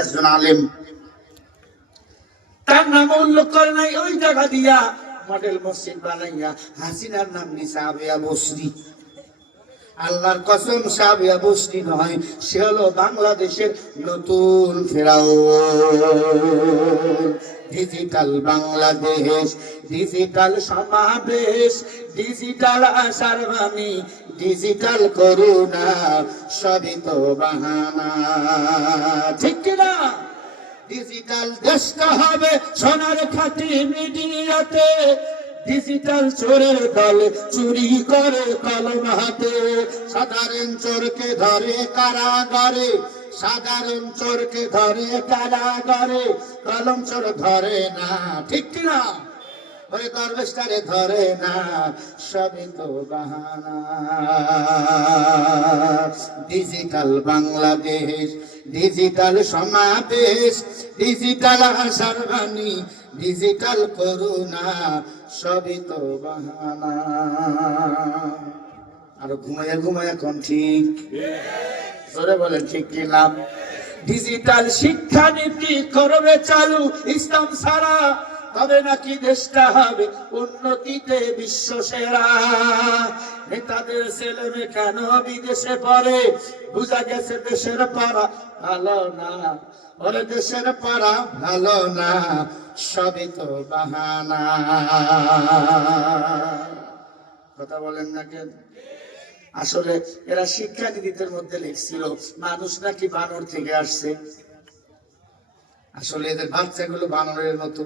একজন আলেম। তার নাম উল্লেখ করে নাই, ওই জায়গা দিয়া মডেল মসজিদ বানাইয়া হাসিনার নাম নিসা আবিয়া বসরি আল্লাহর কসম সাবিয়া বসরি নয় সে হলো বাংলাদেশের নতুন ফেরাও ডিজিটাল বাংলাদেশ ডিজিটাল সমাবেশ ডিজিটাল আশার বাণী ডিজিটাল করুণা, সবই তো বাহানা। ঠিক কিনা ডিজিটাল দেশটা হবে সোনার খাঁটি মিডিয়াতে। ডিজিটাল চোরের দল চুরি করে কলম হাতে। সাধারণ চোরকে ধরে কারাগারে। সাধারণ চোরকে ধরে কারাগারে। কলম চোর ধরে না, ঠিক দরবেশটারে ধরে না, সবই তো বাহানা। ডিজিটাল বাংলাদেশ ডিজিটাল সমাবেশ ডিজিটাল আশার বাণী ডিজিটাল করুণা সবই তো বাহানা। আর ঘুমাইয়া ঘুমাইয়া কোন ঠিক? জোরে বলেন, ঠিক কি নাম ডিজিটাল শিক্ষানীতি করবে চালু ইসলাম সারা, তবে নাকি দেশটা হবে উন্নতিতে বিশ্ব সেরা নেতাদের ছেলে মেয়ে কেন বিদেশে পড়ে? বুঝা গেছে দেশের পাড়া ভালো না। ওরে দেশের পাড়া ভালো না। সবই তো বাহানা। কথা বলেন না কেন? আসলে এরা শিক্ষানীতিদের মধ্যে লিখছিল, মানুষ নাকি বানর থেকে আসছে। আসলে এদের বাচ্চাগুলো বানরের মতো।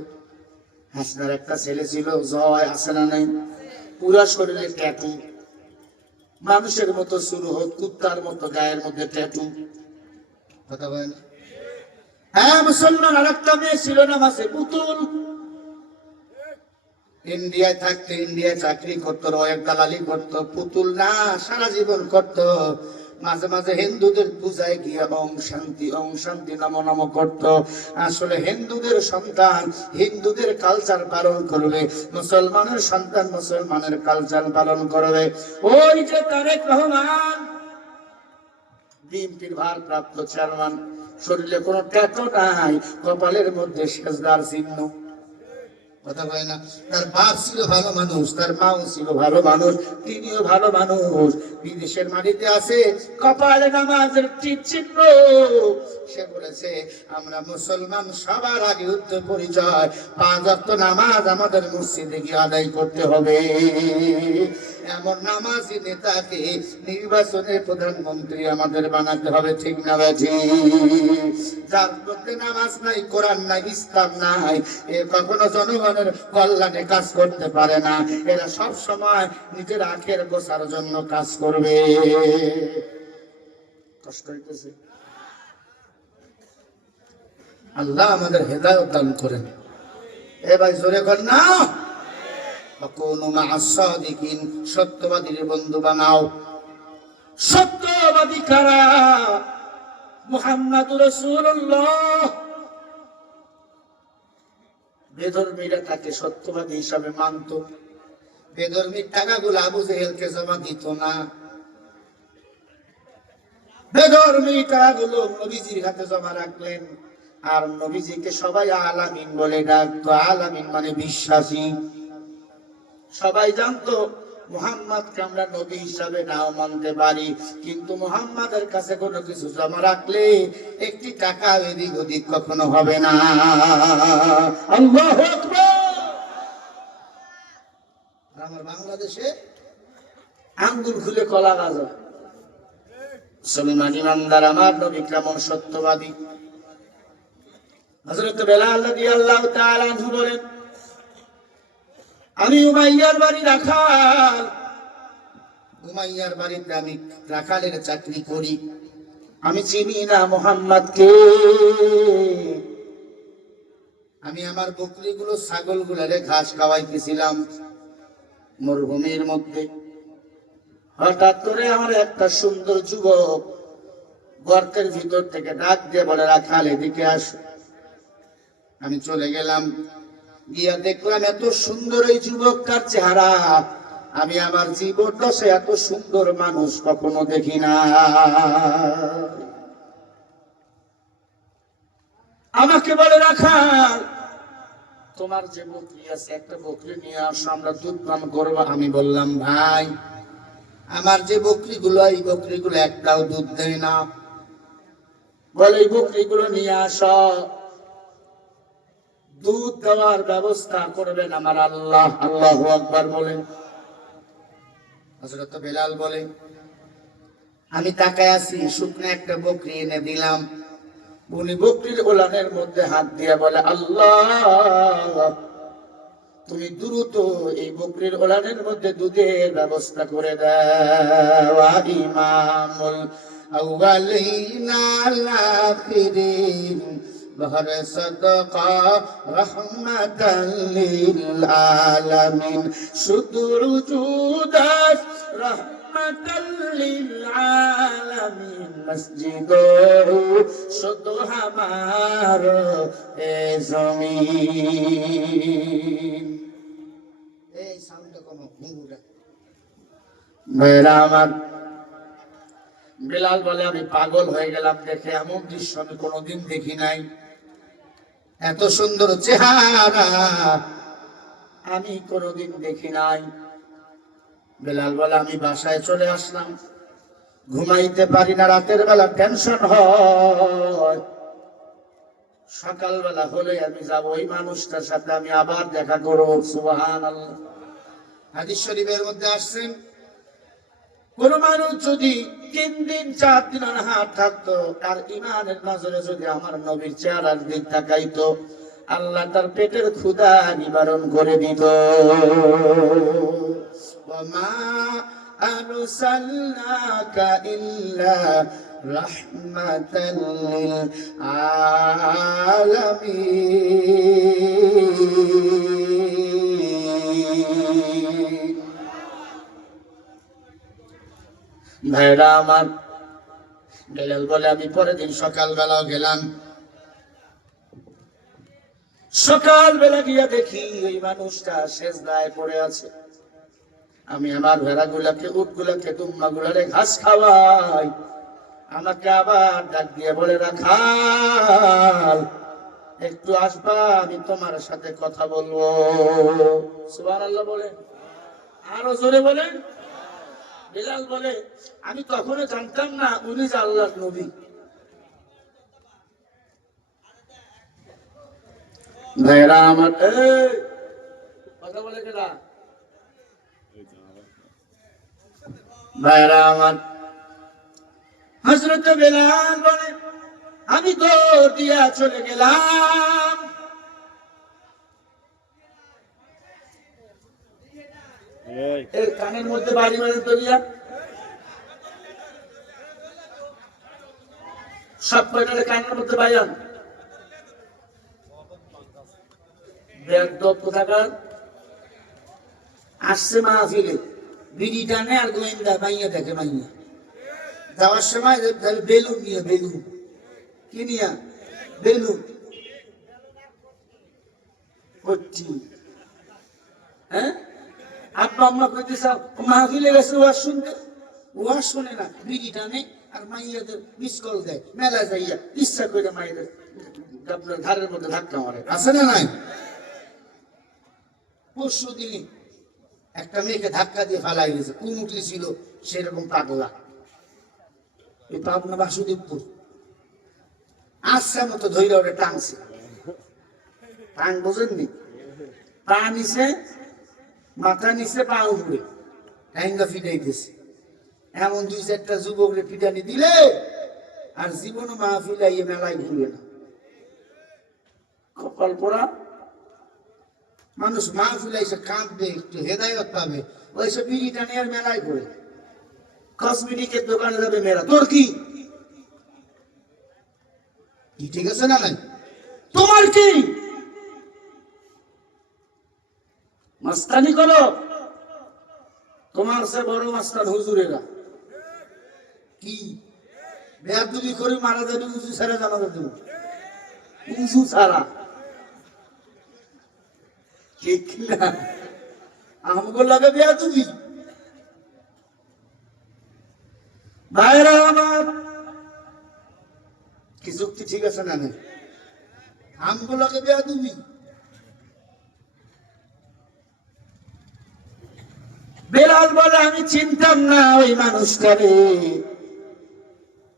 হাসনার একটা ছেলে ছিল, জয় আছে না নাই? পুরা শরীরে ট্যাটু মানুষের মতো শুরু হোক কুত্তার মতো গায়ের মধ্যে ট্যাটু কথা বলেন হ্যাঁ মুসলমান মেয়ে ছিল পুতুল। ইন্ডিয়ায় থাকতে, ইন্ডিয়ায় চাকরি করতো দালালি পুতুল না, সারা জীবন করতো। মাঝে মাঝে হিন্দুদের পূজায় গিয়ে শান্তি শান্তি নম নম করত। আসলে হিন্দুদের সন্তান, হিন্দুদের কালচার পালন করবে, মুসলমানের সন্তান মুসলমানের কালচার পালন করবে। ওই যে তারেক রহমান, বিএনপির ভারপ্রাপ্ত চেয়ারম্যান শরীরে কোনো ট্যাটু নাই কপালের মধ্যে সেজদার চিহ্ন। কথা না? তার বাপ ছিল ভালো মানুষ, তার মাও ছিল ভালো মানুষ, তিনিও ভালো মানুষ। বিদেশের মাটিতে আছে কপালে নামাজের চিহ্ন। সে বলেছে, আমরা মুসলমান, সবার আগে উত্তর পরিচয়। পাঁচ অক্ট নামাজ আমাদের মসজিদে গিয়ে আদায় করতে হবে। এমন নামাজি নেতাকে নির্বাচনে প্রধানমন্ত্রী আমাদের বানাতে হবে, ঠিক না বেঠি যার মধ্যে নামাজ নাই, কোরআন নাই, ইসলাম নাই, এ কখনো জনগণের কল্যাণে কাজ করতে পারে না। এরা সব সময় নিজের আখের গোছার জন্য কাজ করবে। কষ্ট হইতেছে। আল্লাহ আমাদের হেদায়ত দান করেন। এ ভাই, জোরে কর না। মা'আস সত্যবাদীর বন্ধু বানাও। সত্যবাদী কারা? মুহাম্মাদুর রাসূলুল্লাহ। বেদর্মীরা তাকে সত্যবাদী হিসাবে মানত। বেধর্মীর টাকাগুলো আবু জেহেলকে জমা দিত না। বেধর্মী টাকা গুলো নবীজির হাতে জমা রাখলেন। আর নবীজিকে সবাই আলামিন বলে ডাকতো। আলামিন মানে বিশ্বাসী। সবাই জানতো মুহাম্মদকে আমরা নবী হিসাবে নাও মানতে পারি। কিন্তু মুহাম্মাদের কাছে কোনো কিছু জমা রাখলে একটি টাকা এদিক ওদিক কখনো হবে না। আল্লাহু আমার বাংলাদেশে আঙ্গুল খুলে কলা গাছ হয়। ইমানদার আমার নবী কেমন সত্যবাদী। হযরত বেলাল রাদিয়াল্লাহু তাআলা আনহু বলেন আমি উমাইয়ার বাড়ি রাখাল। উমাইয়ার বাড়িতে আমি রাখালের চাকরি করি। আমি চিনি না মোহাম্মদকে। আমি আমার বকরিগুলো, ছাগলগুলারে ঘাস খাওয়াইতেছিলাম মরুভূমির মধ্যে। হঠাৎ করে আমার একটা সুন্দর যুবক গর্তের ভিতর থেকে ডাক দিয়ে বলে, রাখাল, এদিকে আস। আমি চলে গেলাম। গিয়া দেখলাম এত সুন্দর এই যুবকটার চেহারা। আমি আমার জীবন দশে এত সুন্দর মানুষ কখনো দেখি না। আমাকে বলে রাখা তোমার যে বকরি আছে, একটা বকরি নিয়ে আসো, আমরা দুধ পান করব। আমি বললাম, ভাই, আমার যে বকরিগুলো, এই বকরিগুলো একটাও দুধ দেয় না। বলে, এই বকরিগুলো নিয়ে আসো। দুধ দেওয়ার ব্যবস্থা করবেন আমার আল্লাহ। আল্লাহ আকবার বলেন। হযরত বেলাল বলে আমি তাকায় আছি, শুকনো একটা বকরি এনে দিলাম। উনি বকরির ওলানের মধ্যে হাত দিয়ে বলে, আল্লাহ, তুমি দ্রুত এই বকরির ওলানের মধ্যে দুধের ব্যবস্থা করে দাও। ইমামুল بهر صدقة رحمة للعالمين صدر جوداش رحمة للعالمين مسجده শুধু আমার এ জমিন। এই সামনে কোনো ঘুমুরা মেরামাত। বিলাল বলে, আমি পাগল হয়ে গেলাম দেখে, এমন দৃশ্য আমি কোনোদিন দেখি নাই। এত সুন্দর চেহারা আমি কোনোদিন দেখি নাই। বেলাল বলে আমি বাসায় চলে আসলাম। ঘুমাইতে পারি না, রাতের বেলা টেনশন হয়। সকালবেলা হলে আমি যাব ওই মানুষটার সাথে, আমি আবার দেখা করব আল্লাহ হাদিস শরীফের মধ্যে আসছেন কোন মানুষ যদি তিন দিন, চার দিন হাত থাকতো, তার ইমানের নজরে যদি আমার নবীর চেহারার দিক তাকাইতো, আল্লাহ তার পেটের ক্ষুদা নিবারণ করে দিত। মা ভাইরা আমার বেলাল বলে আমি পরের দিন সকালবেলাও গেলাম। সকালবেলা গিয়া দেখি এই মানুষটা শেষ দায় পড়ে আছে। আমি আমার ভেড়া গুলাকে উট গুলাকে দুম্মা গুলারে ঘাস খাওয়াই। আমাকে আবার ডাক দিয়ে বলে, রাখাল, একটু আসবা, আমি তোমার সাথে কথা বলব। সুবান আল্লাহ বলেন আরও জোরে বলেন। বিলাল বলে আমি তখনও জানতাম না উনি যে আল্লাহর নবী। ভাইরা আমার কথা বলে কেনা ভাইরা আমার হজরত বেলাল বলে আমি তো দিয়া চলে গেলাম। এর কানের মধ্যে বাড়ি সব কানের মধ্যে আসছে বিড়ি টানে আর গোয়েন্দা মাইয়া দেখে মাইয়া। যাওয়ার সময় বেলুন নিয়ে বেলুন। কি নিয়া? বেলুন। হ্যাঁ? আব্বা আম্মা কইতে চাও মাহফিলে গেছে, ওয়াজ শুনতে। ওয়াজ শুনে না বিড়ি টানে আর মাইয়াদের মিস কল দেয় মেলা যাইয়া ইচ্ছা করে মাইয়াদের ঘরের মধ্যে ধাক্কা মারে। আছে না নাই? পরশু দিনই একটা মেয়েকে ধাক্কা দিয়ে ফালাই গেছে কুমুটলি ছিল? সেরকম পাগলা। এই পাবনা বাসুদেবপুর আসছে মতো ধৈর্য টানছে। টান বোঝেননি? পা নিচে মাথা নিচে পা উপরে। ঠ্যাঙ্গা ফিটাইতেছে। এমন দুই চারটা যুবকরে পিটানি দিলে আর জীবন জীবনও মাহফিলাই মেলায় ঘুরবে না। কপাল পোড়া। মানুষ মাহফিলে এসে কাঁদবে, একটু হেদায়ত পাবে। ওইসব বিড়ি টানে আর মেলায় করে কসমেটিকের দোকানে যাবে মেয়েরা তোর কি ঠিক আছে না নাই? তোমার কি? মাস্তানি করো। তোমার সে বড় মাস্তান হুজুরেরা। কি? বেয়ার তুমি করে মারা যাবে, উঁচু ছাড়া জানা যাবে উঁচু ছাড়া। ঠিক না। আমগো লাগে বিয়া তুমি ভাইরা আমার, কি যুক্তি ঠিক আছে না আমগুলোকে দেয়া তুমি বেলাল বলে, আমি চিনতাম না ওই মানুষটারে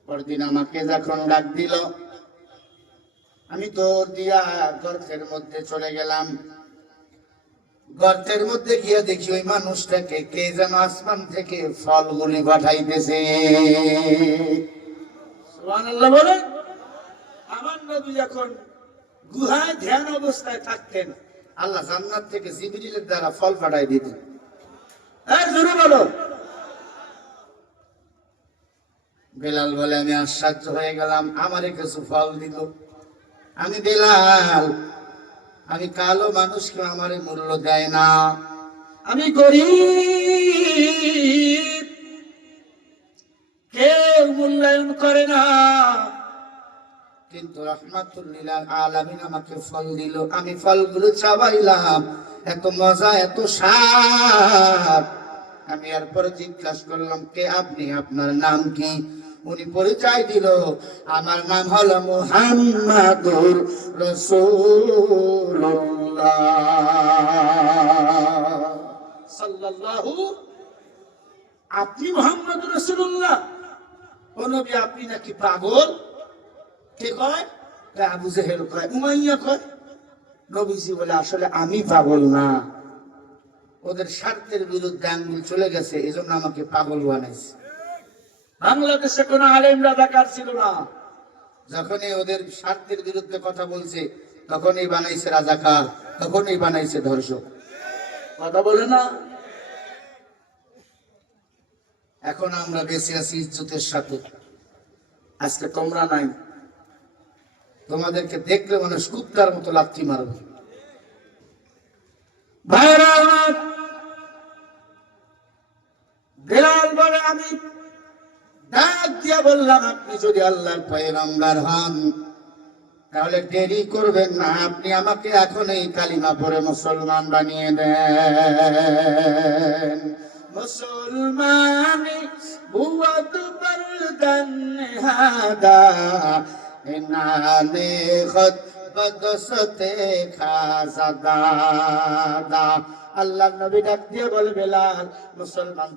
পরদিন আমাকে যখন ডাক দিল, আমি দৌড় দিয়া গর্তের মধ্যে চলে গেলাম। গর্তের মধ্যে গিয়ে দেখি ওই মানুষটাকে কে যেন আসমান থেকে ফলগুলি পাঠাইতেছে। গুহায় ধ্যান অবস্থায় থাকতেন, আল্লাহ জান্নাত থেকে জিবরিলের দ্বারা ফল পাঠাই দিতেন। বেলাল বলে, আমি আশ্চর্য হয়ে গেলাম, আমারে কিছু ফল দিল। আমি বেলাল, আমি কালো মানুষকে আমারে মূল্য দেয় না। আমি গরিব, কেউ মূল্যায়ন করে না। কিন্তু রহমাতুল্লিল আলামিন আমাকে ফল দিল। আমি ফলগুলো চাবাইলাম এত মজা, এত স্বাদ। আমি এরপরে জিজ্ঞাসা করলাম, কে আপনি? আপনার নাম কি? উনি পরিচয় দিল, আমার নাম হলো মুহাম্মাদুর সাল্লাল্লাহু, আপনি মোহাম্মদ রাসূলুল্লাহ? ও আপনি নাকি পাগল? কে কয়? আবু জেহেল কয়, উমাইয়া কয়। নবীজি বলে, আসলে আমি পাগল না। ওদের স্বার্থের বিরুদ্ধে আঙ্গুল চলে গেছে এই জন্য আমাকে পাগল বানাইছে। বাংলাদেশে কোনো আলেম রাজাকার ছিল না। যখনই ওদের স্বার্থের বিরুদ্ধে কথা বলছে, তখনই বানাইছে রাজাকার, তখনই বানাইছে ধর্ষক। কথা বলে না? এখন আমরা বেঁচে আছি ইজ্জতের সাথে। আজকে তোমরা নাই। তোমাদেরকে দেখলে মানুষ কুত্তার মতো লাথি মারবে। আপনি দেরি করবেন না। আপনি আমাকে এখন এই কালিমা পরে মুসলমান বানিয়ে দেন। মুসলমান ইনানে খত বদসতে খাজাদা আল্লাহ নবী ডাক দিয়ে বলে বেলাল মুসলমান